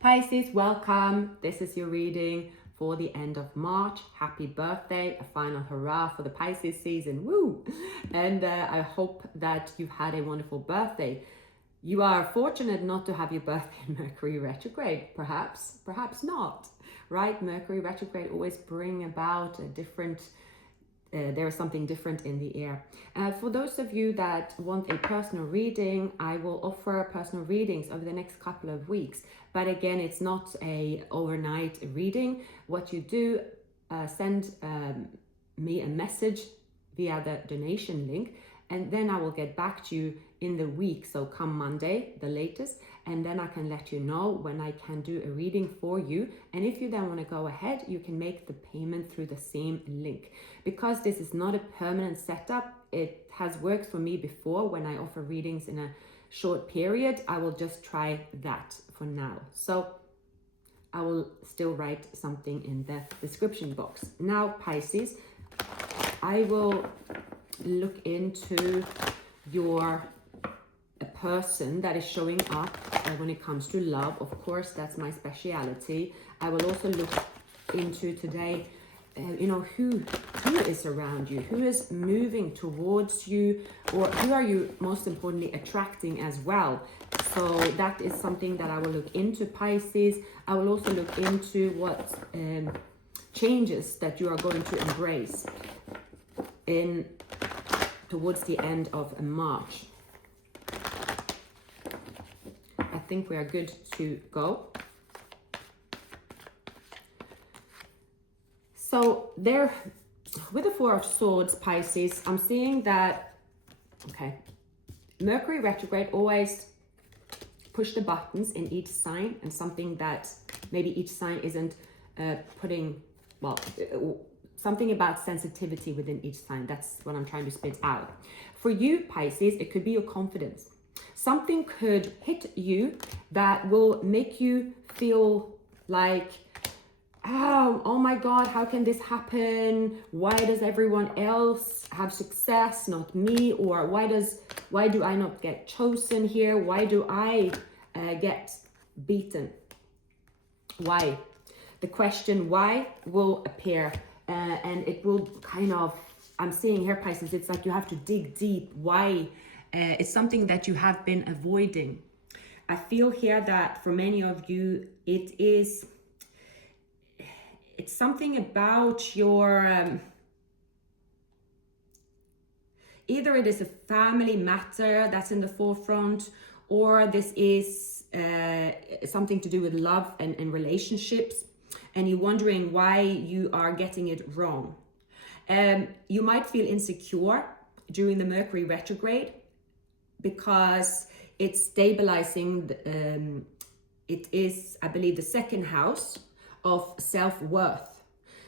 Pisces, welcome. This is your reading for the end of March. Happy birthday, a final hurrah for the Pisces season. Woo! And I hope that you've had a wonderful birthday. You are fortunate not to have your birthday in Mercury retrograde, perhaps not, right? Mercury retrograde always bring about a different there is something different in the air. For those of you that want a personal reading, I will offer personal readings over the next couple of weeks. But again, it's not a overnight reading. What you do, send me a message via the donation link, and then I will get back to you in the week. So come Monday, the latest, and then I can let you know when I can do a reading for you. And if you then want to go ahead, you can make the payment through the same link. Because this is not a permanent setup, it has worked for me before when I offer readings in a short period. I will just try that for now. So I will still write something in the description box. Now, Pisces, I will look into a person that is showing up when it comes to love. Of course, that's my speciality. I will also look into today, who is around you, who is moving towards you, or who are you most importantly attracting as well. So that is something that I will look into, Pisces. I will also look into what changes that you are going to embrace towards the end of March. I think we are good to go. So there, with the Four of Swords, Pisces, I'm seeing that, Mercury retrograde always push the buttons in each sign, and something that maybe each sign isn't something about sensitivity within each sign. That's what I'm trying to spit out. For you, Pisces, it could be your confidence. Something could hit you that will make you feel like, oh my God, how can this happen? Why does everyone else have success, not me? Or why do I not get chosen here? Why do I get beaten? Why? The question why will appear. And it will I'm seeing here, Pisces, it's like you have to dig deep. Why? It's something that you have been avoiding. I feel here that for many of you, it's something about your, either it is a family matter that's in the forefront, or this is something to do with love and relationships. And you're wondering why you are getting it wrong. You might feel insecure during the Mercury retrograde because it's stabilizing. It is, I believe, the second house of self-worth.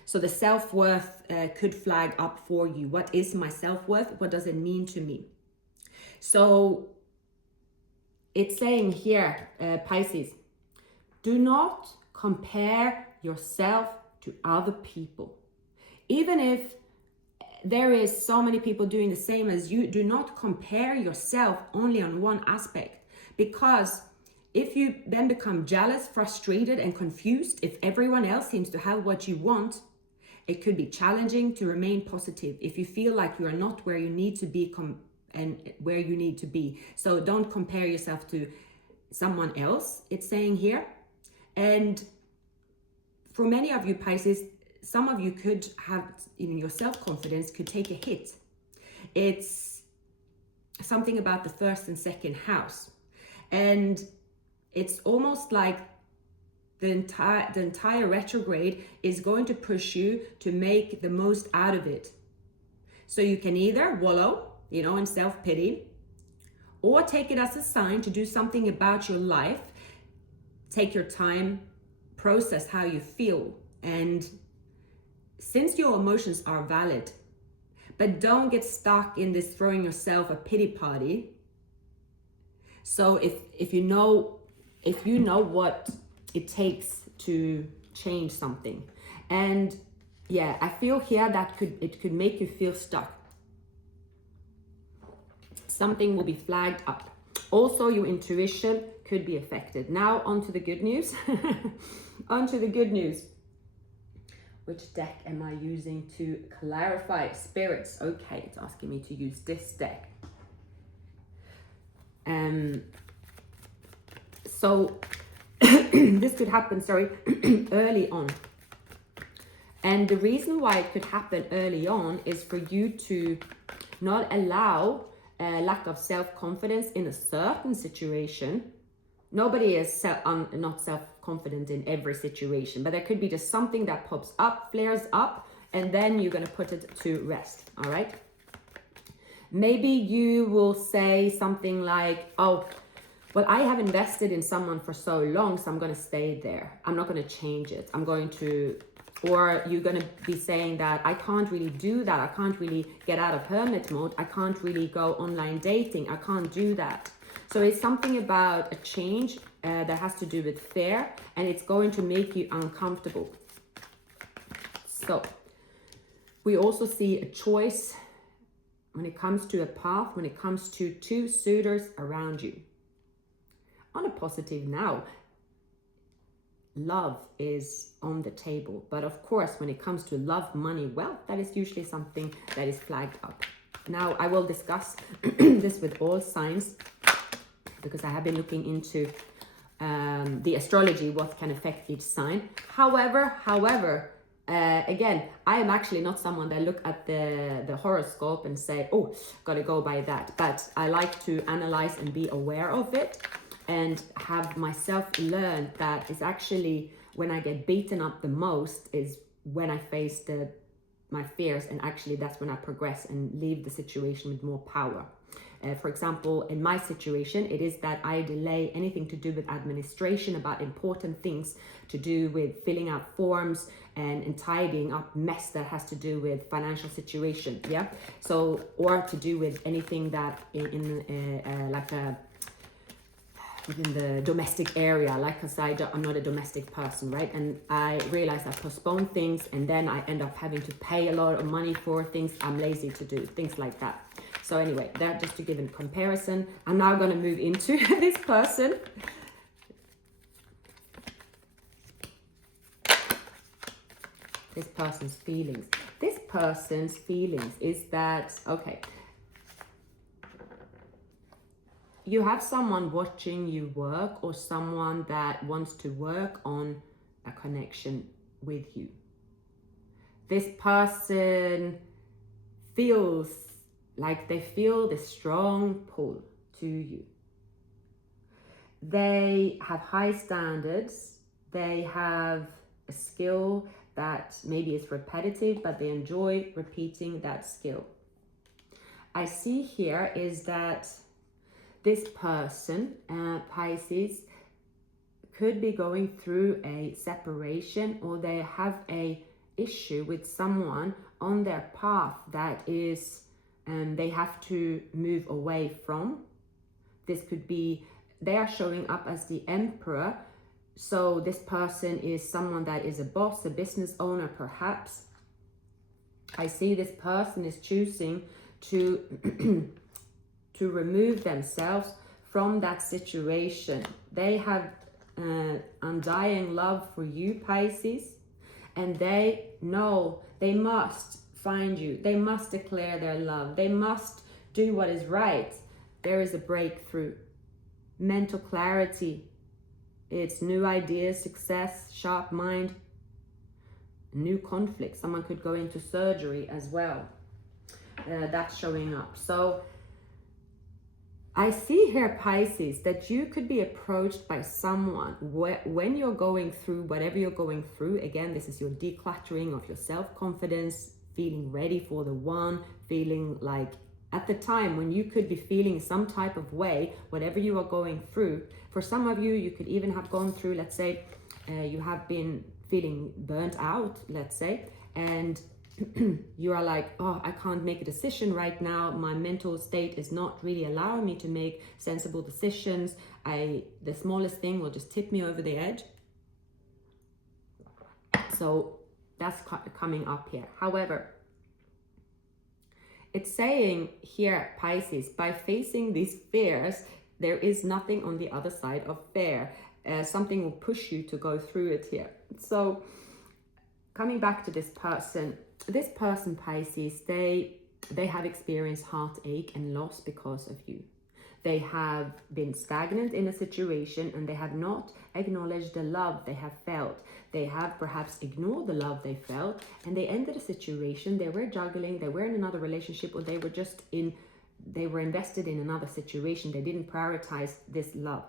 So the self-worth could flag up for you. What is my self-worth? What does it mean to me? So it's saying here, Pisces, do not compare yourself to other people. Even if there is so many people doing the same as you, do not compare yourself only on one aspect. Because if you then become jealous, frustrated, and confused, if everyone else seems to have what you want, it could be challenging to remain positive if you feel like you are not where you need to be and where you need to be. So don't compare yourself to someone else, it's saying here. And for many of you, Pisces, some of you could have, your self-confidence could take a hit. It's something about the first and second house. And it's almost like the entire retrograde is going to push you to make the most out of it. So you can either wallow, in self-pity, or take it as a sign to do something about your life. Take your time, process how you feel, and since your emotions are valid, but don't get stuck in this throwing yourself a pity party. So if you know what it takes to change something, and I feel here that it could make you feel stuck. Something will be flagged up. Also, your intuition could be affected. Now on to the good news. On to the good news. Which deck am I using to clarify? Spirits. Okay, it's asking me to use this deck. So this could happen, early on. And the reason why it could happen early on is for you to not allow a lack of self-confidence in a certain situation. Nobody is not self-confident in every situation, but there could be just something that pops up, flares up, and then you're going to put it to rest, all right? Maybe you will say something like, oh, well, I have invested in someone for so long, so I'm going to stay there. I'm not going to change it. Or you're going to be saying that I can't really do that. I can't really get out of hermit mode. I can't really go online dating. I can't do that. So it's something about a change that has to do with fear, and it's going to make you uncomfortable. So we also see a choice when it comes to a path, when it comes to two suitors around you. On a positive now, love is on the table. But of course, when it comes to love, money, wealth, that is usually something that is flagged up. Now, I will discuss this with all signs because I have been looking into the astrology, what can affect each sign. However, again, I am actually not someone that look at the horoscope and say, oh, gotta go by that. But I like to analyze and be aware of it, and have myself learn that it's actually when I get beaten up the most is when I face my fears, and actually that's when I progress and leave the situation with more power. For example, in my situation, it is that I delay anything to do with administration, about important things to do with filling out forms and tidying up mess that has to do with financial situation, yeah? So, or to do with anything that within the domestic area, like I said, I'm not a domestic person, right? And I realize I postpone things, and then I end up having to pay a lot of money for things I'm lazy to do, things like that. So anyway, that just to give a comparison. I'm now going to move into this person. This person's feelings. This person's feelings is that, okay, you have someone watching you work, or someone that wants to work on a connection with you. This person feels like they feel this strong pull to you. They have high standards. They have a skill that maybe is repetitive, but they enjoy repeating that skill. I see here is that this person, Pisces, could be going through a separation, or they have a issue with someone on their path that is they have to move away from. This could be, they are showing up as the Emperor. So this person is someone that is a boss, a business owner perhaps. I see this person is choosing to to remove themselves from that situation. They have undying love for you, Pisces, and they know they must find you. They must declare their love. They must do what is right. There is a breakthrough, mental clarity. It's new ideas, success, sharp mind, new conflict. Someone could go into surgery as well. That's showing up. So I see here, Pisces, that you could be approached by someone when you're going through whatever you're going through. Again, this is your decluttering of your self-confidence, feeling ready for the one, feeling like at the time when you could be feeling some type of way, whatever you are going through. For some of you, you could even have gone through, let's say, you have been feeling burnt out, let's say, and you are like, oh, I can't make a decision right now. My mental state is not really allowing me to make sensible decisions. The smallest thing will just tip me over the edge. So that's coming up here. However, it's saying here, Pisces, by facing these fears, There is nothing on the other side of fair. Something will push you to go through it here. So coming back to this person, Pisces, they have experienced heartache and loss because of you. They have been stagnant in a situation and they have not acknowledged the love they have felt. They have perhaps ignored the love they felt, and they ended a situation. They were juggling, they were in another relationship, or they were invested in another situation. They didn't prioritize this love.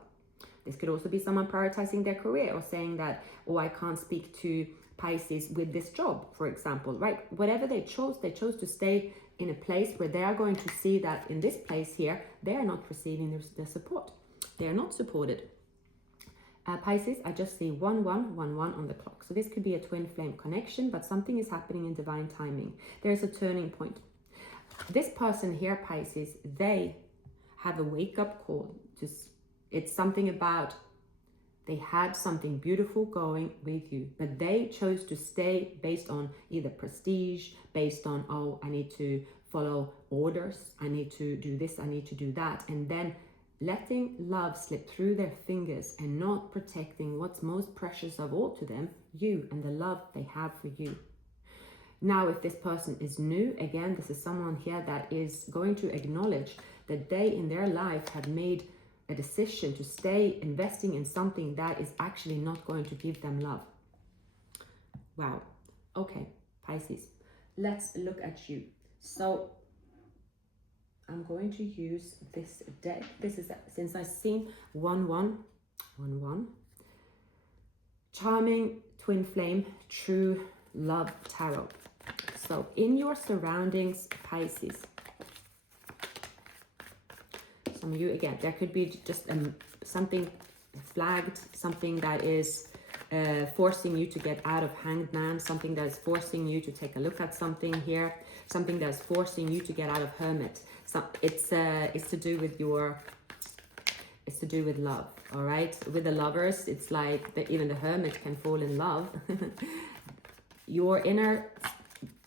This could also be someone prioritizing their career, or saying that, oh, I can't speak to Pisces with this job, for example, right? Whatever they chose to stay in a place where they are going to see that in this place here, they are not receiving the support. They are not supported. Pisces, I just see 1111 on the clock. So this could be a twin flame connection, but something is happening in divine timing. There's a turning point. This person here, Pisces, they have a wake-up call. It's something about they had something beautiful going with you, but they chose to stay based on either prestige, based on, oh, I need to follow orders, I need to do this, I need to do that, and then letting love slip through their fingers and not protecting what's most precious of all to them, you and the love they have for you. Now, if this person is new, again, this is someone here that is going to acknowledge that they in their life have made a decision to stay investing in something that is actually not going to give them love. Wow. Okay, Pisces, let's look at you. So I'm going to use this deck. This is, since I've seen 1111, Charming Twin Flame True Love Tarot. So in your surroundings, Pisces, some of you, again, there could be just something flagged, something that is forcing you to get out of Hanged Man, something that is forcing you to take a look at something here, something that is forcing you to get out of Hermit. So it's to do with love, all right? With the lovers, it's like even the Hermit can fall in love. Your inner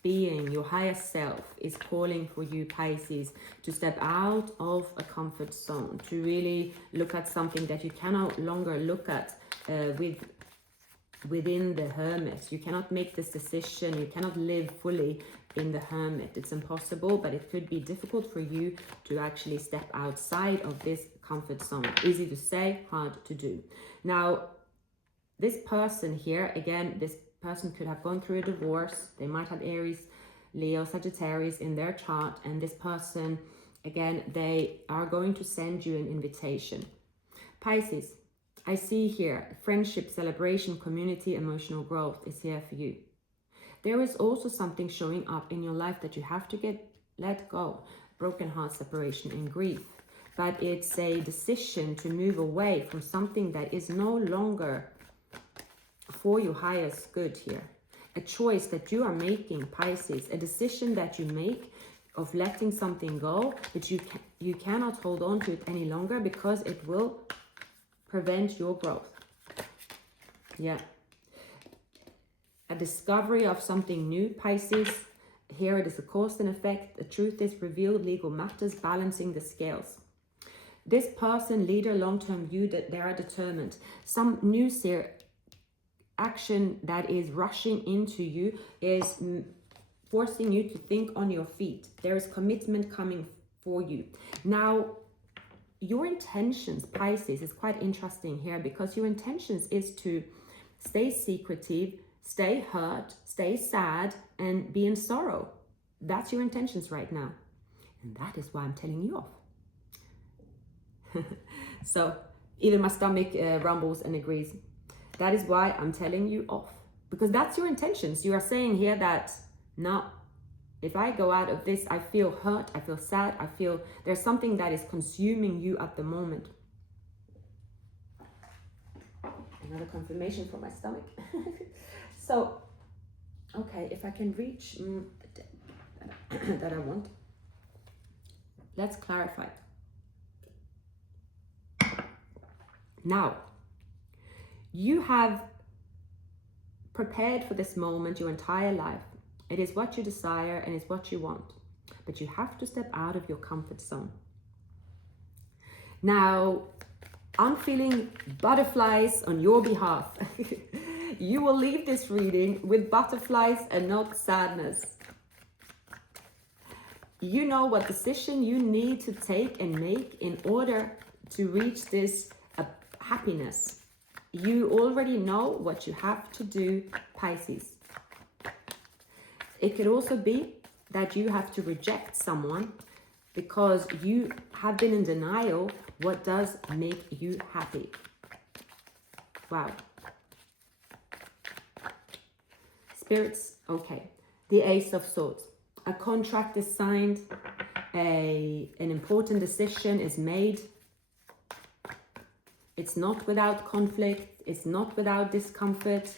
being, your higher self, is calling for you, Pisces, to step out of a comfort zone, to really look at something that you cannot longer look at within the Hermit. You cannot make this decision. You cannot live fully in the Hermit. It's impossible, but it could be difficult for you to actually step outside of this comfort zone. Easy to say, hard to do. Now, this person here, again, this person could have gone through a divorce. They might have Aries, Leo, Sagittarius in their chart, and this person, again, they are going to send you an invitation. Pisces, I see here friendship, celebration, community, emotional growth is here for you. There is also something showing up in your life that you have to let go. Broken heart, separation, and grief. But it's a decision to move away from something that is no longer for your highest good here. A choice that you are making, Pisces, a decision that you make of letting something go, but you cannot hold on to it any longer because it will prevent your growth. Yeah. A discovery of something new, Pisces. Here it is a cause and effect. The truth is revealed, legal matters, balancing the scales. This person, leader, long-term you, that they are determined. Some news here, action that is rushing into you is forcing you to think on your feet. There is commitment coming for you. Now, your intentions, Pisces, is quite interesting here because your intentions is to stay secretive, stay hurt, stay sad, and be in sorrow. That's your intentions right now. And that is why I'm telling you off. So even my stomach rumbles and agrees. That is why I'm telling you off. Because that's your intentions. You are saying here that, no, if I go out of this, I feel hurt, I feel sad, I feel there's something that is consuming you at the moment. Another confirmation for my stomach. So, okay, if I can reach that I want, let's clarify. Now, you have prepared for this moment your entire life. It is what you desire and it's what you want. But you have to step out of your comfort zone. Now, I'm feeling butterflies on your behalf. You will leave this reading with butterflies and not sadness. You know what decision you need to take and make in order to reach this happiness. You already know what you have to do, Pisces. It could also be that you have to reject someone because you have been in denial what does make you happy. Wow. Spirits, okay. The Ace of Swords. A contract is signed, an important decision is made. It's not without conflict, it's not without discomfort,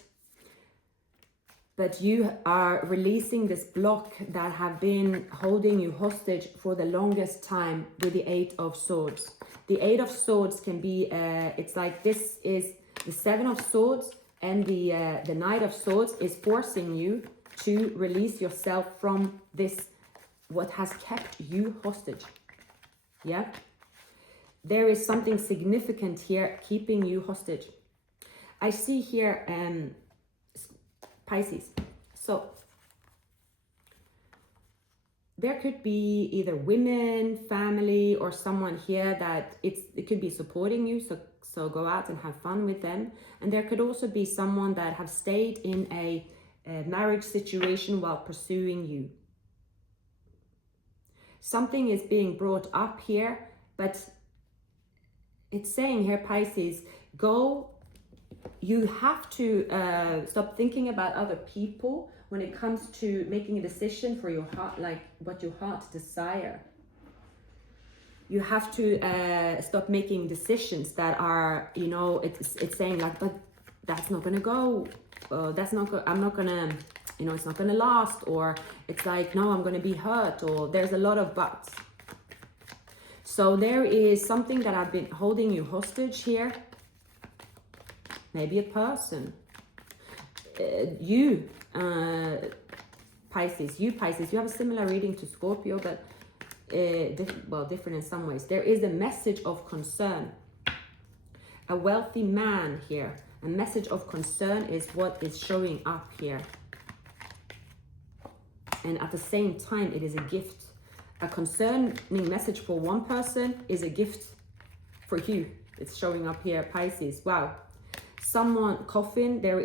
but you are releasing this block that have been holding you hostage for the longest time with the Eight of Swords. The Eight of Swords can be, it's like this is the Seven of Swords, and the Knight of Swords is forcing you to release yourself from this, what has kept you hostage. Yeah? There is something significant here keeping you hostage. I see here Pisces. So there could be either women, family, or someone here that it could be supporting you. So go out and have fun with them. And there could also be someone that have stayed in a marriage situation while pursuing you. Something is being brought up here, but it's saying here, Pisces, you have to stop thinking about other people when it comes to making a decision for your heart, like what your heart desire. You have to stop making decisions that are, it's saying like, but that's not gonna go. I'm not gonna, it's not gonna last. Or it's like, no, I'm gonna be hurt. Or there's a lot of buts. So there is something that I've been holding you hostage here. Maybe a person. Pisces, you have a similar reading to Scorpio, but different in some ways. There is a message of concern. A wealthy man here. A message of concern is what is showing up here. And at the same time, it is a gift. A concerning message for one person is a gift for you. It's showing up here, Pisces. Wow. Someone, coffin, there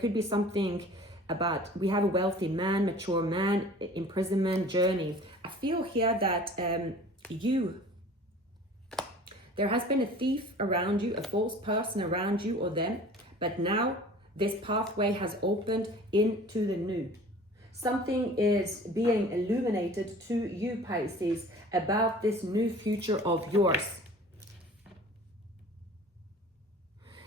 could be something about, we have a wealthy man, mature man, imprisonment, journey. I feel here that there has been a thief around you, a false person around you or them, but now this pathway has opened into the new. Something is being illuminated to you, Pisces, about this new future of yours.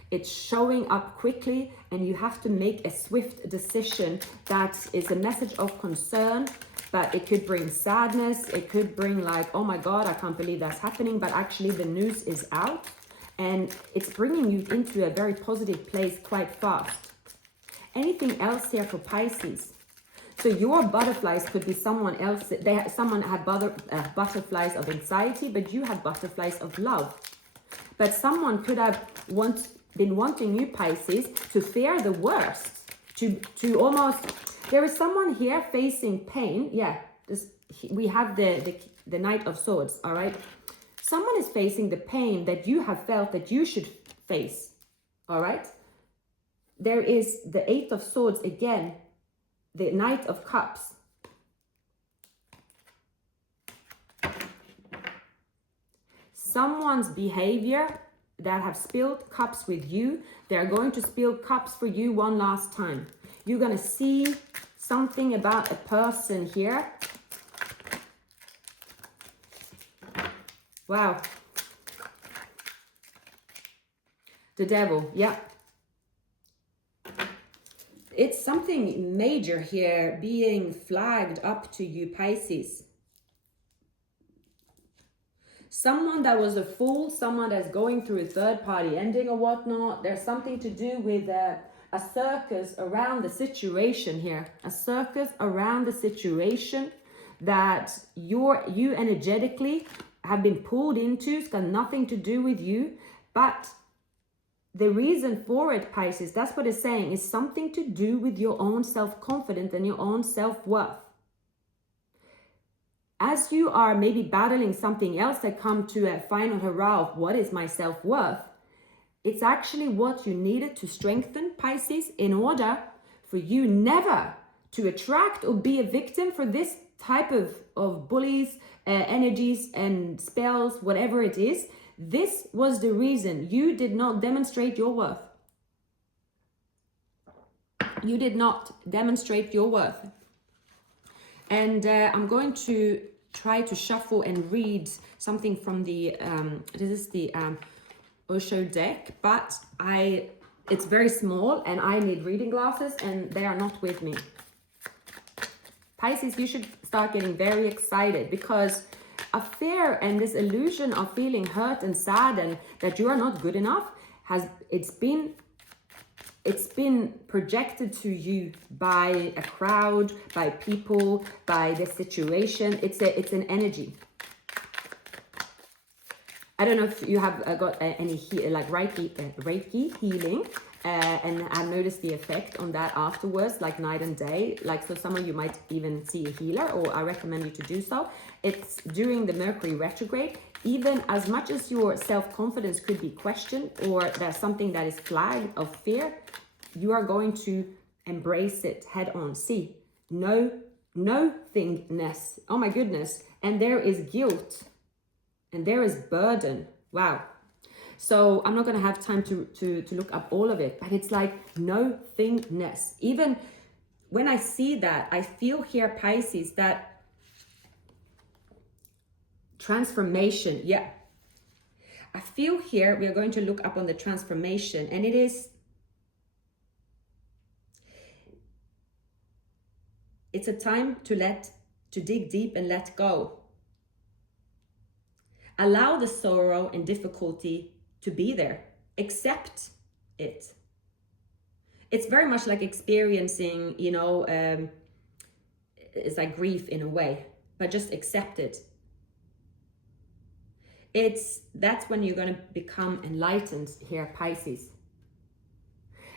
It's showing up quickly and you have to make a swift decision that is a message of concern, but it could bring sadness. It could bring like, oh my God, I can't believe that's happening. But actually the news is out and it's bringing you into a very positive place quite fast. Anything else here for Pisces? So your butterflies could be someone else. Someone had butterflies of anxiety, but you had butterflies of love. But someone could have been wanting you, Pisces, to fear the worst, to almost. There is someone here facing pain. Yeah, we have the Knight of Swords. All right, someone is facing the pain that you have felt that you should face. All right. There is the Eight of Swords again. The Knight of Cups. Someone's behavior that have spilled cups with you, they're going to spill cups for you one last time. You're going to see something about a person here. Wow. The Devil, yeah. It's something major here being flagged up to you, Pisces. Someone that was a fool, someone that's going through a third-party ending or whatnot. There's something to do with a circus around the situation here. A circus around the situation that you energetically have been pulled into. It's got nothing to do with you. But the reason for it, Pisces, that's what it's saying, is something to do with your own self-confidence and your own self-worth. As you are maybe battling something else that come to a final hurrah of what is my self-worth, it's actually what you needed to strengthen, Pisces, in order for you never to attract or be a victim for this type of bullies, energies and spells, whatever it is. This was the reason you did not demonstrate your worth. You did not demonstrate your worth. And I'm going to try to shuffle and read something from the, this is the Osho deck, but it's very small and I need reading glasses and they are not with me. Pisces, you should start getting very excited, because a fear and this illusion of feeling hurt and sad and that you are not good enough it's been projected to you by a crowd, by people, by the situation. It's an energy. I don't know if you have got any Reiki healing, and I've noticed the effect on that afterwards, like night and day. Like, so some of you might even see a healer, or I recommend you to do so. It's during the Mercury retrograde. Even as much as your self-confidence could be questioned, or there's something that is flagged of fear, you are going to embrace it head on. See, nothingness. Oh my goodness. And there is guilt. And there is burden. Wow. So I'm not going to have time to look up all of it, but it's like nothingness. Even when I see that, I feel here, Pisces, that transformation. Yeah. I feel here, we are going to look up on the transformation, and it's a time to dig deep and let go. Allow the sorrow and difficulty to be there. Accept it. It's very much like experiencing, it's like grief in a way, but just accept it. That's when you're going to become enlightened here, Pisces.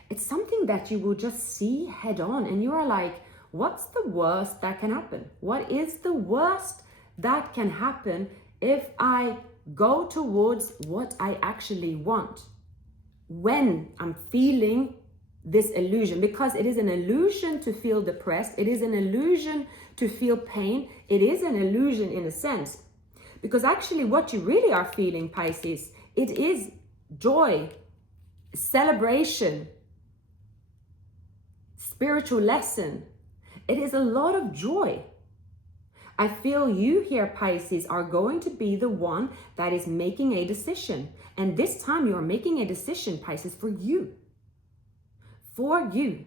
It's something that you will just see head on, and you are like, what's the worst that can happen? What is the worst that can happen if I go towards what I actually want? When I'm feeling this illusion, because it is an illusion to feel depressed, it is an illusion to feel pain, it is an illusion in a sense. Because actually what you really are feeling, Pisces, it is joy, celebration, spiritual lesson. It is a lot of joy. I feel you here, Pisces, are going to be the one that is making a decision. And this time you are making a decision, Pisces, for you. For you.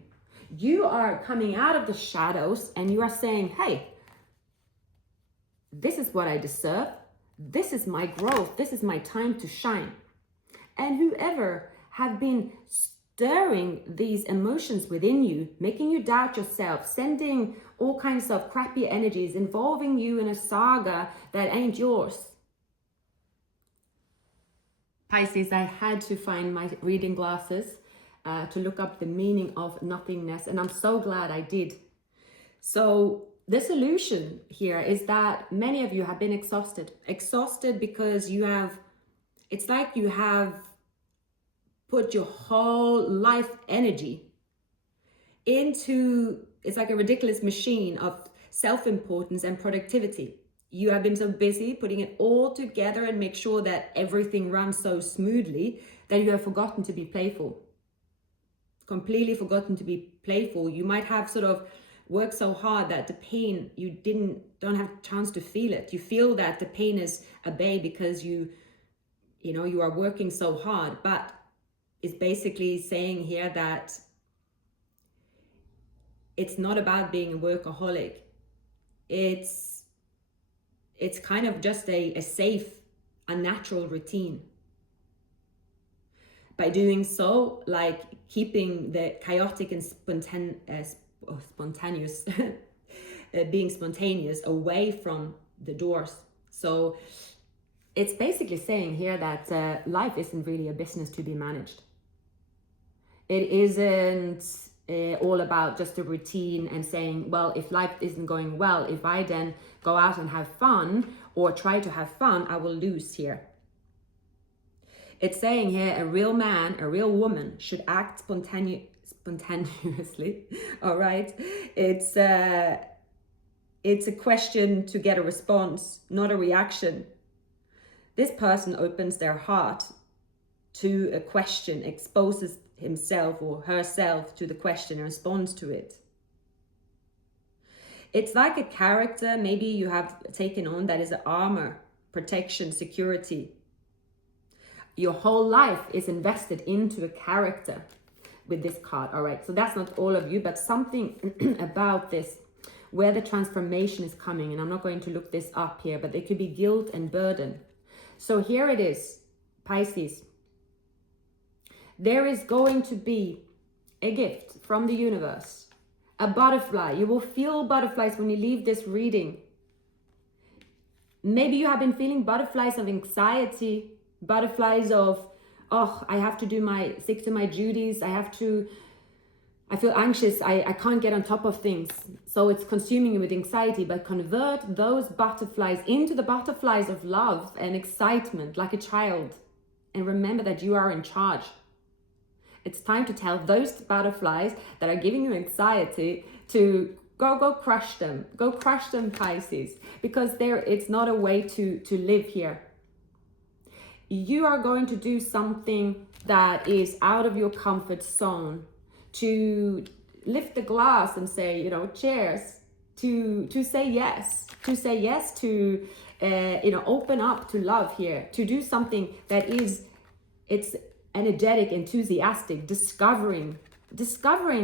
You are coming out of the shadows and you are saying, hey, this is what I deserve. This is my growth. This is my time to shine. And whoever have been stirring these emotions within you, making you doubt yourself, sending all kinds of crappy energies, involving you in a saga that ain't yours. Pisces, I had to find my reading glasses to look up the meaning of nothingness, and I'm so glad I did. So the solution here is that many of you have been exhausted because it's like you have put your whole life energy into, it's like a ridiculous machine of self-importance and productivity. You have been so busy putting it all together and make sure that everything runs so smoothly that you have forgotten to be playful. Completely forgotten to be playful. You might have sort of worked so hard that the pain, you don't have a chance to feel it. You feel that the pain is a bay because you are working so hard, but it's basically saying here that it's not about being a workaholic. It's kind of just a safe, a natural routine. By doing so, like keeping the chaotic and spontaneous, being spontaneous away from the doors. So it's basically saying here that life isn't really a business to be managed. It isn't all about just a routine and saying, well, if life isn't going well, if I then go out and have fun or try to have fun, I will lose here. It's saying here a real man, a real woman should act spontaneously. All right. It's a question to get a response, not a reaction. This person opens their heart to a question, exposes himself or herself to the question and responds to it. It's like a character maybe you have taken on that is armor, protection, security. Your whole life is invested into a character with this card. All right, so that's not all of you, but something about this, where the transformation is coming. And I'm not going to look this up here, but it could be guilt and burden. So here it is, Pisces. There is going to be a gift from the universe, a butterfly. You will feel butterflies when you leave this reading. Maybe you have been feeling butterflies of anxiety, butterflies of, oh, I have to stick to my duties. I feel anxious. I can't get on top of things. So it's consuming you with anxiety, but convert those butterflies into the butterflies of love and excitement like a child. And remember that you are in charge. It's time to tell those butterflies that are giving you anxiety to go crush them. Go crush them, Pisces, because it's not a way to live here. You are going to do something that is out of your comfort zone, to lift the glass and say, cheers, to say yes, to open up to love here, to do something that it's energetic, enthusiastic, discovering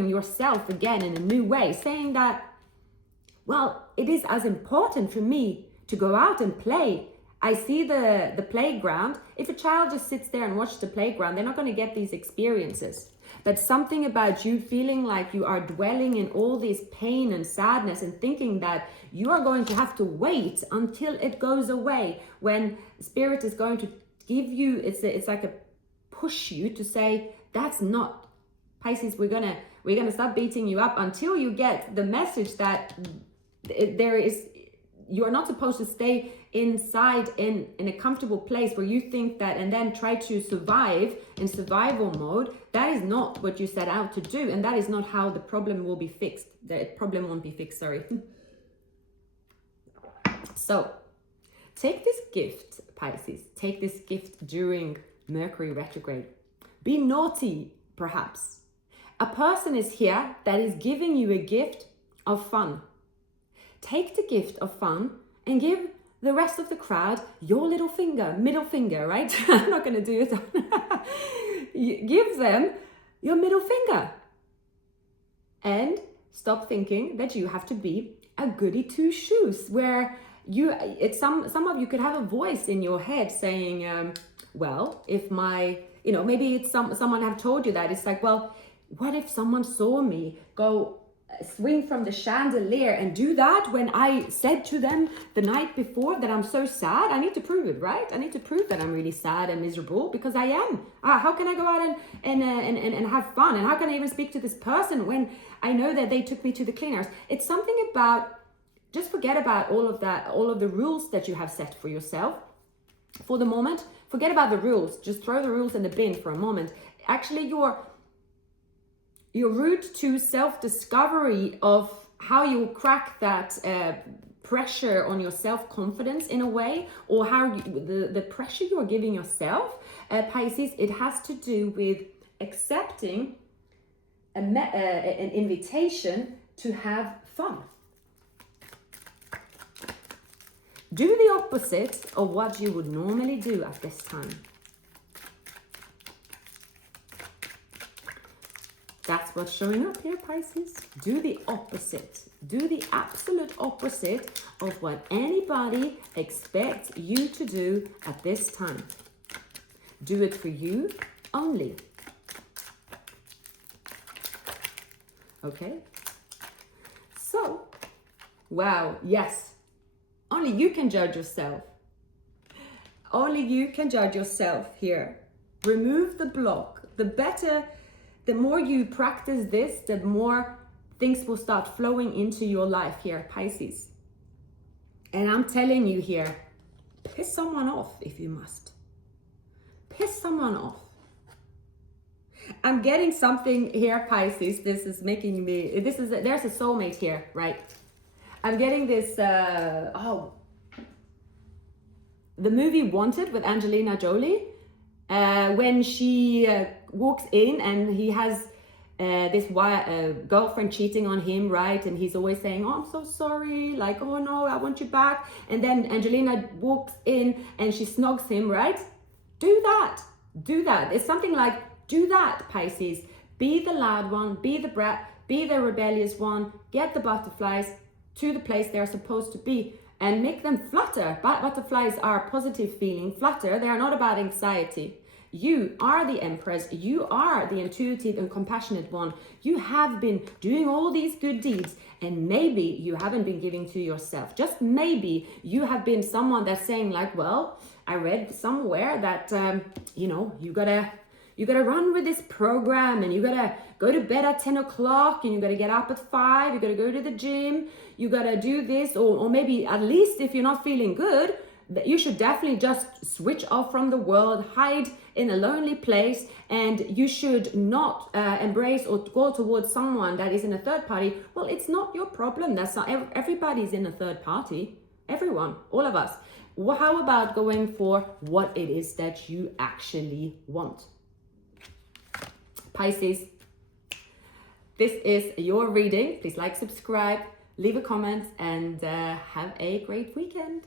yourself again in a new way, saying that, well, it is as important for me to go out and play. I see the playground. If a child just sits there and watches the playground, they're not going to get these experiences. But something about you feeling like you are dwelling in all this pain and sadness and thinking that you are going to have to wait until it goes away, when Spirit is going to give you, it's like a push you to say, that's not, Pisces, we're gonna start beating you up until you get the message that you are not supposed to stay inside in a comfortable place where you think that, and then try to survive in survival mode. That is not what you set out to do, and that is not how the problem will be fixed. The problem won't be fixed, sorry. So take this gift, Pisces. Take this gift during Mercury retrograde. Be naughty, perhaps. A person is here that is giving you a gift of fun. Take the gift of fun and give the rest of the crowd your little finger, middle finger, right? I'm not going to do it. Give them your middle finger. And stop thinking that you have to be a goody two shoes, where some of you could have a voice in your head saying, well, if maybe it's someone have told you that. It's like, well, what if someone saw me go swing from the chandelier and do that when I said to them the night before that I'm so sad? I need to prove it, right? I need to prove that I'm really sad and miserable, because I am. How can I go out and have fun? And how can I even speak to this person when I know that they took me to the cleaners? It's something about, just forget about all of that, all of the rules that you have set for yourself for the moment. Forget about the rules. Just throw the rules in the bin for a moment. Actually, your route to self-discovery of how you crack that pressure on your self-confidence in a way, or how the pressure you are giving yourself, Pisces, it has to do with accepting an invitation to have fun. Do the opposite of what you would normally do at this time. That's what's showing up here, Pisces. Do the opposite. Do the absolute opposite of what anybody expects you to do at this time. Do it for you only. Okay? So, wow, yes. Only you can judge yourself. only you can judge yourself here. Remove the block. The more you practice this, the more things will start flowing into your life here, Pisces. And I'm telling you here, piss someone off if you must. Piss someone off. I'm getting something here, Pisces. This is making me, there's a soulmate here, right? I'm getting this, the movie Wanted with Angelina Jolie, when she walks in and he has this girlfriend cheating on him, right? And he's always saying, oh, I'm so sorry, like, oh no, I want you back. And then Angelina walks in and she snogs him, right? Do that. It's something like, do that, Pisces. Be the loud one, be the brat, be the rebellious one, get the butterflies to the place they're supposed to be and make them flutter. Butterflies are positive feeling. Flutter, they are not about anxiety. You are the Empress. You are the intuitive and compassionate one. You have been doing all these good deeds, and maybe you haven't been giving to yourself. Just maybe you have been someone that's saying like, well, I read somewhere that, you gotta run with this program, and you gotta go to bed at 10 o'clock, and you gotta get up at 5, you gotta go to the gym, you gotta do this, or maybe at least if you're not feeling good, that you should definitely just switch off from the world, hide in a lonely place, and you should not embrace or go towards someone that is in a third party. Well, it's not your problem. That's not everybody's in a third party. Everyone, all of us. Well, how about going for what it is that you actually want? Pisces, this is your reading. Please like, subscribe, leave a comment, and have a great weekend.